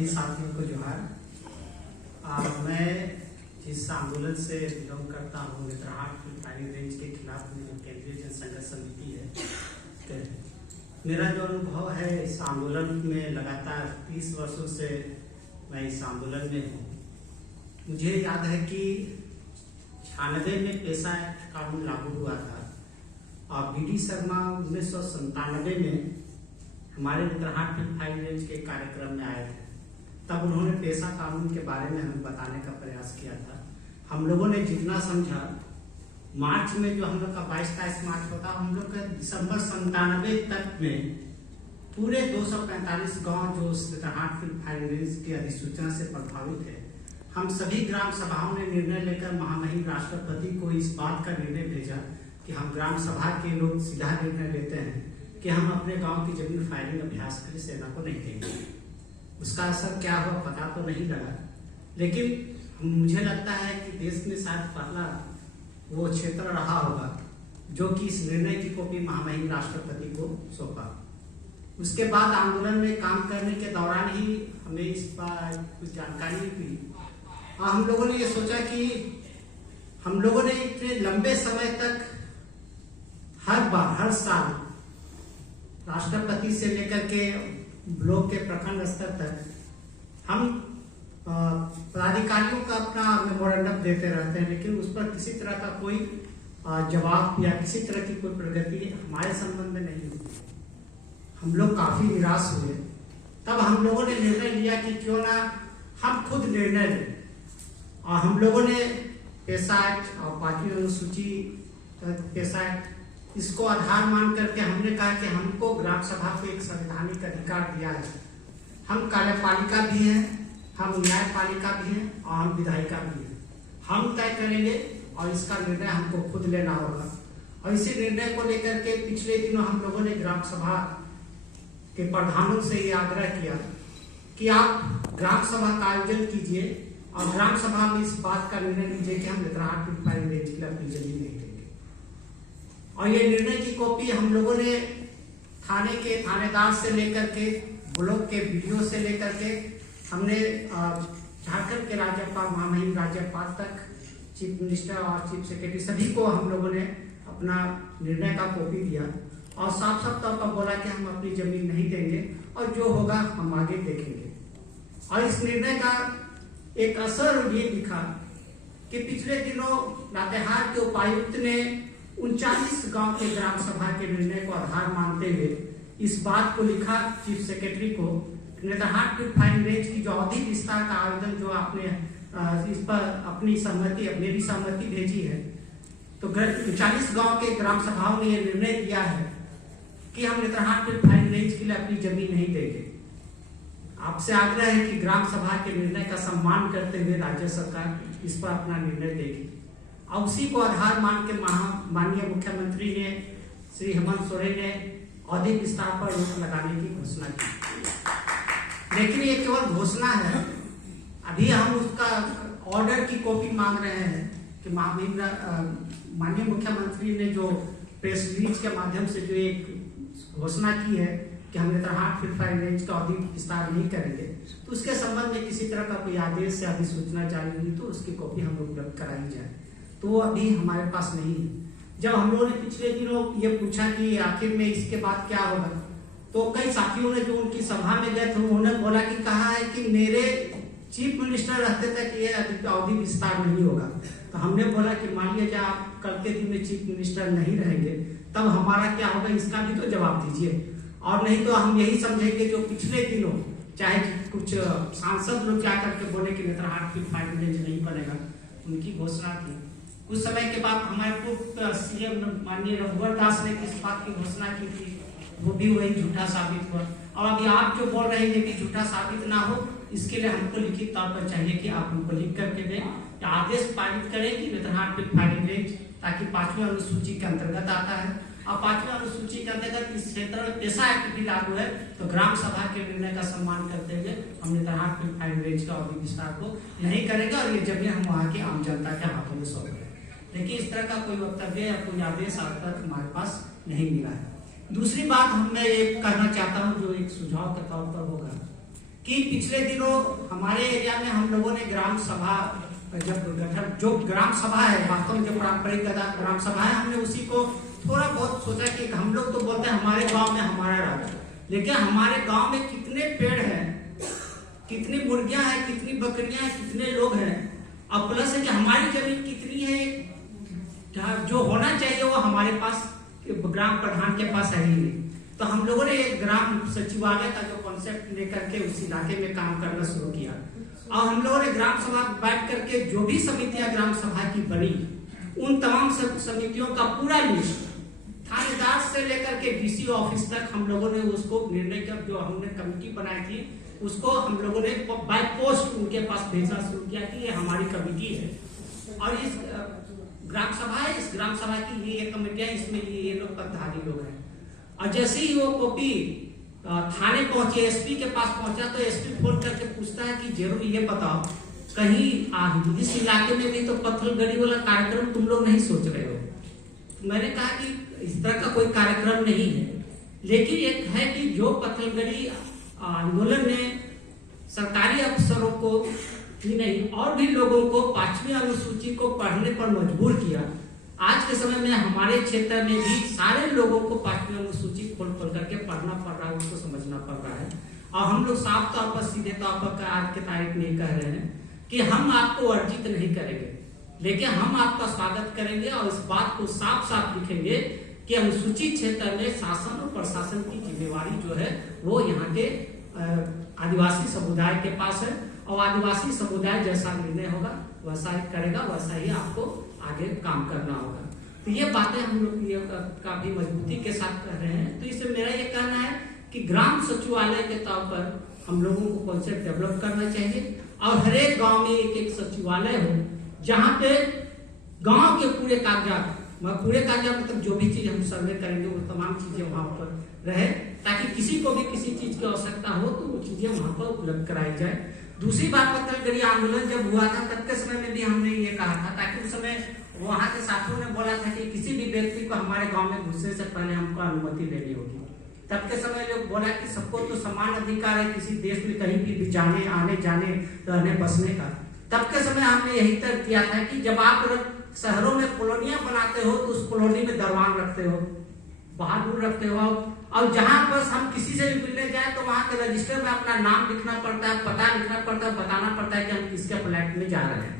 सभी साथियों को जोहार। मैं जिस आंदोलन से बिलोंग करता हूँ, नेतरहाट फायरिंग रेंज के खिलाफ में जो केंद्रीय जनसंघर्ष समिति है, मेरा जो अनुभव है इस आंदोलन में लगातार 30 वर्षों से मैं इस आंदोलन में हूँ। मुझे याद है कि 96 में पेशा एक्ट कानून लागू हुआ था और बी डी शर्मा 1997 में हमारे नेतरहाट फायरिंग रेंज के कार्यक्रम में आए थे। तब उन्होंने पेशा कानून के बारे में हमें बताने का प्रयास किया था। हम लोगों ने जितना समझा, मार्च में जो हम लोग का 22-23 मार्च होता, हम लोग का दिसंबर 97 तक में पूरे 245 गांव जो नेतरहाट फायरिंग रेंज की अधिसूचना से प्रभावित है, हम सभी ग्राम सभाओं ने निर्णय लेकर महामहिम राष्ट्रपति को इस बात का निर्णय भेजा कि हम ग्राम सभा के लोग सीधा निर्णय लेते हैं कि हम अपने गांव की जमीन फायरिंग अभ्यास के लिए सेना को नहीं देंगे। उसका असर क्या हुआ पता तो नहीं लगा, लेकिन मुझे लगता है कि देश में शायद पहला वो क्षेत्र रहा होगा जो कि इस निर्णय की कॉपी महामहिम राष्ट्रपति को सौंपा। उसके बाद आंदोलन में काम करने के दौरान ही हमें इस पर कुछ जानकारी हुई और हम लोगों ने ये सोचा कि हम लोगों ने इतने लंबे समय तक हर साल राष्ट्रपति से लेकर के ब्लॉक के प्रखंड स्तर तक हम पदाधिकारियों का अपना मेमोरेंडम देते रहते हैं, लेकिन उस पर किसी तरह का कोई जवाब या किसी तरह की कोई प्रगति हमारे संबंध में नहीं हुई। हम लोग काफी निराश हुए। तब हम लोगों ने निर्णय लिया कि क्यों ना हम खुद निर्णय लें, और हम लोगों ने पेशा एक्ट और 5वीं अनुसूची पेशा एक्ट इसको आधार मान करके हमने कहा कि हमको ग्राम सभा को एक संवैधानिक अधिकार दिया है। हम कार्यपालिका भी हैं, हम न्यायपालिका भी हैं और हम विधायिका भी हैं। हम तय करेंगे और इसका निर्णय हमको खुद लेना होगा। और इसी निर्णय को लेकर के पिछले दिनों हम लोगों ने ग्राम सभा के प्रधानों से ये आग्रह किया कि आप ग्राम सभा का आयोजन कीजिए और ग्राम सभा में इस बात का निर्णय लीजिए कि हम नेतरहाट फायरिंग रेंज के लिए अपनी जमीन नहीं देंगे। और ये निर्णय की कॉपी हम लोगों ने थाने के थानेदार से लेकर के ब्लॉक के वीडियो से लेकर के हमने झारखंड के राज्यपाल महामहिम राज्यपाल तक, चीफ मिनिस्टर और चीफ सेक्रेटरी सभी को हम लोगों ने अपना निर्णय का कॉपी दिया और साफ साफ तौर पर बोला कि हम अपनी जमीन नहीं देंगे और जो होगा हम आगे देखेंगे। और इस निर्णय का एक असर ये दिखा कि पिछले दिनों लातेहार के उपायुक्त ने 39 गांव के ग्राम सभा के निर्णय को आधार मानते हुए इस बात को लिखा चीफ सेक्रेटरी को, नेतरहाट फायरिंग रेंज की जो अवधि विस्तार का आवेदन जो आपने इस पर अपनी सहमति, मेरी सहमति भेजी है, तो 40 गांव के ग्राम सभाओं ने यह निर्णय किया है कि हम नेतरहाट फायरिंग रेंज के लिए अपनी जमीन नहीं देंगे। आपसे आग्रह है कि ग्राम सभा के निर्णय का सम्मान करते हुए राज्य सरकार इस पर अपना निर्णय देगी। और उसी को आधार मान के माननीय मुख्यमंत्री ने, श्री हेमंत सोरेन ने अवधि विस्तार पर रोक लगाने की घोषणा की। लेकिन ये केवल घोषणा है। अभी हम उसका ऑर्डर की कॉपी मांग रहे हैं कि माननीय मुख्यमंत्री ने जो प्रेस रिलीज के माध्यम से जो एक घोषणा की है कि हम नेतरहाट फायरिंग रेंज का अवधि विस्तार नहीं करेंगे, तो उसके संबंध में किसी तरह का कोई आदेश या अधिसूचना जारी हुई तो उसकी कॉपी हम उपलब्ध कराई जाए, तो वो अभी हमारे पास नहीं है। जब हम लोगों ने पिछले दिनों ये पूछा कि आखिर में इसके बाद क्या होगा, तो कई साथियों ने जो उनकी सभा में गए थे उन्होंने बोला कि कहा है कि मेरे चीफ मिनिस्टर रहते तक ये अवधि विस्तार नहीं होगा। तो हमने बोला कि मान लीजिए आप कल के दिन में चीफ मिनिस्टर नहीं रहेंगे तब हमारा क्या होगा, इसका भी तो जवाब दीजिए। और नहीं तो हम यही समझेंगे जो पिछले दिनों चाहे कुछ सांसद लोग क्या करके बोले कि नेतरहाट फायरिंग रेंज नहीं बनेगा, उनकी घोषणा थी। कुछ समय के बाद हमारे पूर्व सीएम माननीय रघुवर दास ने किस बात की घोषणा की थी, वो भी वही झूठा साबित हुआ। और अभी आप जो बोल रहे हैं कि झूठा साबित ना हो, इसके लिए हमको लिखित तौर पर चाहिए कि आप हमको लिख करके दें, आदेश पारित करें कि नेतरहाट फायरिंग रेंज, ताकि 5वीं अनुसूची के अंतर्गत आता है और 5वीं अनुसूची के अंतर्गत इस क्षेत्र में पेशा एक्ट भी लागू है, तो ग्राम सभा के निर्णय का सम्मान करते हुए हम नेतरहाट फायरिंग रेंज का अवधि विस्तार को नहीं करेंगे और ये जमीन हम वहाँ की आम जनता के हाथों में सौंप देंगे। लेकिन इस तरह का कोई वक्तव्य या कोई आदेश आज तक हमारे पास नहीं मिला है। दूसरी बात मैं ये कहना चाहता हूँ जो एक सुझाव के तौर पर होगा कि पिछले दिनों हमारे एरिया में हम लोगों ने ग्राम सभा जब गठन, जो ग्राम सभा है वास्तव में जो पारंपरिक ग्राम सभा है, हमने उसी को थोड़ा बहुत सोचा कि हम लोग तो बोलते हैं हमारे गांव में हमारा राजा, लेकिन हमारे गांव में कितने पेड़ हैं, कितनी मुर्गियां हैं, कितनी बकरियां हैं, कितने लोग हैं, और प्लस है कि हमारी जमीन कितनी है, जो होना चाहिए वो हमारे पास ग्राम प्रधान के पास है ही नहीं। तो हम लोगों ने एक ग्राम सचिवालय का जो कॉन्सेप्ट लेकर के उस इलाके में काम करना शुरू किया, और हम लोगों ने ग्राम सभा बैठ करके जो भी समितियां ग्राम सभा की बनी, उन तमाम समितियों का पूरा लिस्ट थानेदार से लेकर के डीसी ऑफिस तक हम लोगों ने उसको निर्णय कर, जो हमने कमेटी बनाई थी उसको हम लोगों ने बाय पोस्ट उनके पास भेजना शुरू किया कि ये हमारी कमेटी है और इस ग्राम सभा है, इस ग्राम सभा की ये कमेटियां, इसमें ये लोग प्रधानी लोग हैं। और जैसे ही वो कॉपी थाने पहुंचे, एसपी के पास पहुंचा, तो एसपी फोन करके पूछता है कि जरूर ये बताओ कहीं इस इलाके में भी तो पत्थलगड़ी वाला कार्यक्रम तुम लोग नहीं सोच रहे हो। मैंने कहा कि इस तरह का कोई कार्यक्रम नहीं है, लेकिन एक है कि जो पत्थलगड़ी आंदोलन ने सरकारी अफसरों को ही नहीं और भी लोगों को 5वीं अनुसूची को पढ़ने पर मजबूर किया। आज के समय में हमारे क्षेत्र में भी सारे लोगों को 5वीं अनुसूची खोल करके पढ़ना पड़ रहा है, उसको समझना पड़ रहा है। और हम लोग साफ तौर पर सीधे तौर पर आज के तारीख में कह रहे हैं कि हम आपको अर्जित नहीं करेंगे, लेकिन हम आपका स्वागत करेंगे और इस बात को साफ साफ लिखेंगे कि अनुसूचित क्षेत्र में शासन और प्रशासन की जिम्मेवारी जो है वो यहाँ के आदिवासी समुदाय के पास है, और आदिवासी समुदाय जैसा निर्णय होगा वैसा ही करेगा, वैसा ही आपको आगे काम करना होगा। तो ये बातें हम लोग ये काफी मजबूती के साथ कर रहे हैं। तो इससे मेरा ये कहना है कि ग्राम सचिवालय के तौर पर हम लोगों को कॉन्सेप्ट डेवलप करना चाहिए और हर एक गाँव में एक एक सचिवालय हो, जहाँ पे गाँव के पूरे कागजात मतलब जो भी चीज हम सर्वे करेंगे वो तमाम चीजें वहां पर रहे, ताकि किसी को भी किसी चीज की आवश्यकता हो तो वो चीजें वहां पर उपलब्ध कराई जाए। दूसरी बात, पत्थलगड़ी आंदोलन जब हुआ था तब के समय में भी हमने ये कहा था, ताकि उस समय वहां के साथियों ने बोला था कि किसी भी व्यक्ति को हमारे गांव में घुसने से पहले हमको अनुमति लेनी होगी। तब के समय लोग बोला कि सबको तो समान अधिकार है किसी देश में कहीं भी जाने आने जाने रहने बसने का। तब के समय हमने यही तर्क किया था कि जब आप शहरों में कॉलोनियां बनाते हो तो उस कॉलोनी में दरबान रखते हो, बहादुर रखते हो, और जहां पर हम किसी से भी मिलने जाए तो वहां के रजिस्टर में अपना नाम लिखना पड़ता है, पता लिखना पड़ता है, बताना पड़ता है कि हम किसके फ्लैट में जा रहे हैं।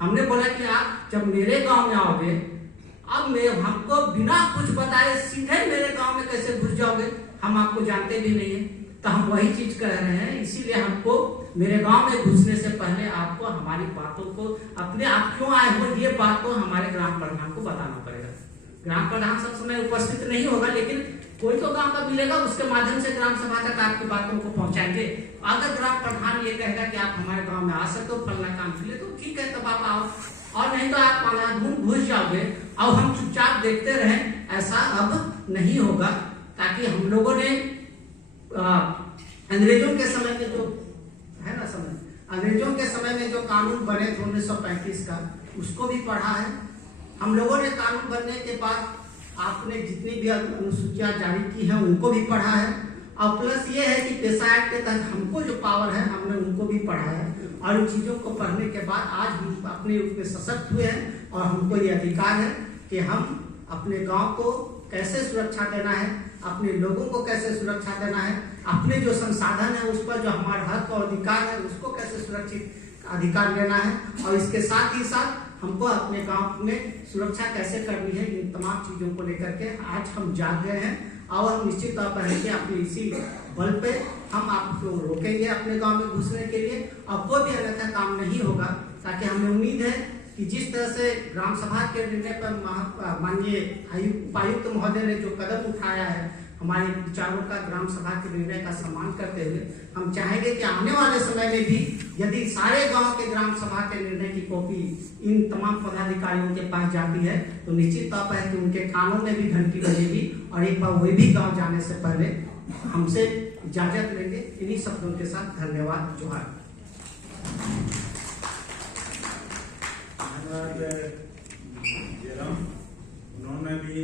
हमने बोला कि आप जब मेरे गांव में आओगे, अब हमको बिना कुछ बताए सीधे मेरे गांव में कैसे घुस जाओगे, हम आपको जानते भी नहीं है। तो हम वही चीज कह रहे हैं, इसीलिए हमको मेरे गांव में घुसने से पहले आपको हमारी बातों को, अपने आप क्यों आए हो ये बात को हमारे ग्राम प्रधान को बताना पड़ेगा। ग्राम प्रधान सब समय उपस्थित नहीं होगा, लेकिन कोई तो गांव का मिलेगा, उसके माध्यम से ग्राम सभा तक आपकी बातों को पहुंचाएंगे। अगर ग्राम प्रधान ये कहेगा कि आप हमारे गांव में आ सकते हो फलना काम के लिए, तो ठीक है, तब आप आओ, और नहीं तो आप अंधाधुंध घुस जाओगे और हम चुपचाप देखते रहें, ऐसा अब नहीं होगा। ताकि हम लोगों ने अंग्रेजों के समय में जो है ना अंग्रेजों के समय में जो कानून बने थे 1935 का, उसको भी पढ़ा है हम लोगों ने। कानून बनने के बाद आपने जितनी भी अनुसूचियां जारी की हैं उनको भी पढ़ा है, और प्लस ये है कि पेशा एक्ट के तहत हमको जो पावर है हमने उनको भी पढ़ा है। और इन चीजों को पढ़ने के बाद आज हम अपने रूप में सशक्त हुए हैं, और हमको ये अधिकार है कि हम अपने गांव को कैसे सुरक्षा देना है, अपने लोगों को कैसे सुरक्षा देना है, अपने जो संसाधन है उस पर जो हमारा हक और अधिकार है उसको कैसे सुरक्षित अधिकार लेना है, और इसके साथ ही साथ हमको अपने गांव में सुरक्षा कैसे करनी है, इन तमाम चीजों को लेकर के आज हम जाग गए हैं। और हम निश्चित तौर पर है कि अपने इसी बल पे हम आपको रोकेंगे अपने गांव में घुसने के लिए, और कोई भी अन्यथा काम नहीं होगा। ताकि हमें उम्मीद है कि जिस तरह से ग्राम सभा के निर्णय पर माननीय उपायुक्त महोदय ने जो कदम उठाया है हमारे विचारों का, ग्राम सभा के निर्णय का सम्मान करते हुए, हम चाहेंगे कि आने वाले समय में भी यदि सारे गांव के ग्राम सभा के निर्णय की कॉपी इन तमाम पदाधिकारियों के पास जाती है तो निश्चित तौर पर है कि उनके कानों में भी घंटी बजेगी, और एक बार वही भी गाँव जाने से पहले हमसे इजाजत लेंगे। इन्हीं शब्दों के साथ धन्यवाद, जोहार। उन्होंने भी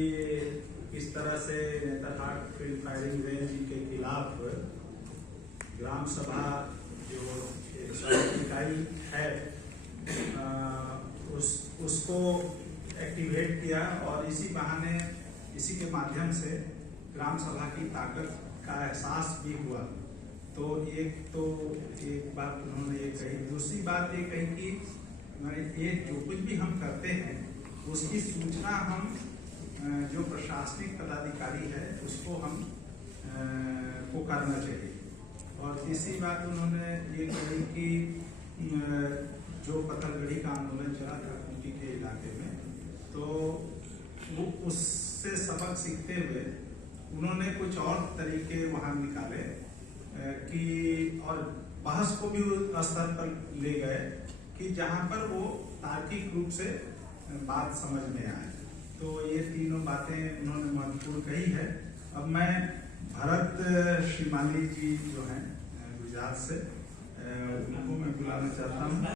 इस तरह से नेतरहाट फील्ड फायरिंग रेंज के खिलाफ ग्राम सभा जो स्वायत्त इकाई है उसको एक्टिवेट किया और इसी बहाने इसी के माध्यम से ग्राम सभा की ताकत का एहसास भी हुआ। तो एक बात उन्होंने ये कही। दूसरी बात ये कही कि ये जो कुछ भी हम करते हैं उसकी सूचना हम जो प्रशासनिक पदाधिकारी है उसको हम को करना चाहिए। और तीसरी बात उन्होंने ये कही कि जो पत्थलगड़ी का आंदोलन चला था खूंटी के इलाके में, तो वो उससे सबक सीखते हुए उन्होंने कुछ और तरीके वहां निकाले कि और बहस को भी उस स्तर पर ले गए कि जहां पर वो तार्किक रूप से बात समझ में आए। तो ये तीनों बातें उन्होंने महत्वपूर्ण कही है। अब मैं भरत श्रीमाली जी जो हैं गुजरात से, उनको मैं बुलाना चाहता हूँ।